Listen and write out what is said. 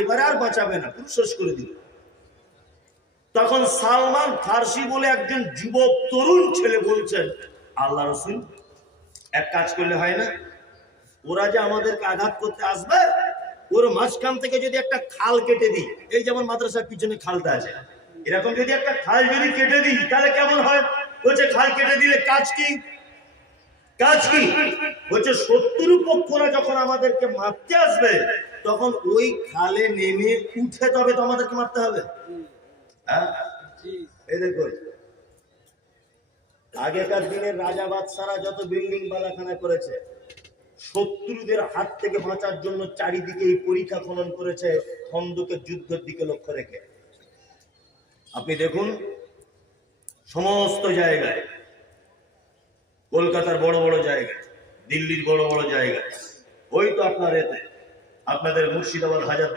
এবারে আর বাঁচাবে না, পুরো শেষ করে দিল। তখন সালমান ফার্সি বলে একজন যুবক তরুণ ছেলে বলছেন, আল্লাহ রসুল এক কাজ করলে হয় না, ওরা যে আমাদেরকে আঘাত করতে আসবে, ওর মাঝখান থেকে যদি একটা খাল কেটে দিই, এই যেমন মাদ্রাসার পিছনে খালটা আছে, এরকম যদি একটা খাল যদি কেটে দিই তাহলে কেমন হয়? বলছে খাল কেটে দিলে কাজ কি? কাজ কি? বলছে শত্রু পক্ষরা যখন আমাদেরকে মারতে আসবে তখন ওই খালে নেমে উঠে তবে তো আমাদেরকে মারতে হবে। হ্যাঁ, এই দেখুন আগেকার দিনের রাজা বাদশারা যত বিল্ডিং বালাখানা করেছে, শত্রুদের হাত থেকে বাঁচার জন্য চারিদিকে এই পরীক্ষা খনন করেছে খন্দকের যুদ্ধের দিকে লক্ষ্য রেখে। আপনি দেখুন সমস্ত জায়গায়, কলকাতার বড় বড় জায়গায়, দিল্লির বড় বড় জায়গায়, ওই তো আপনার এতে আপনাদের মুর্শিদাবাদ হাজার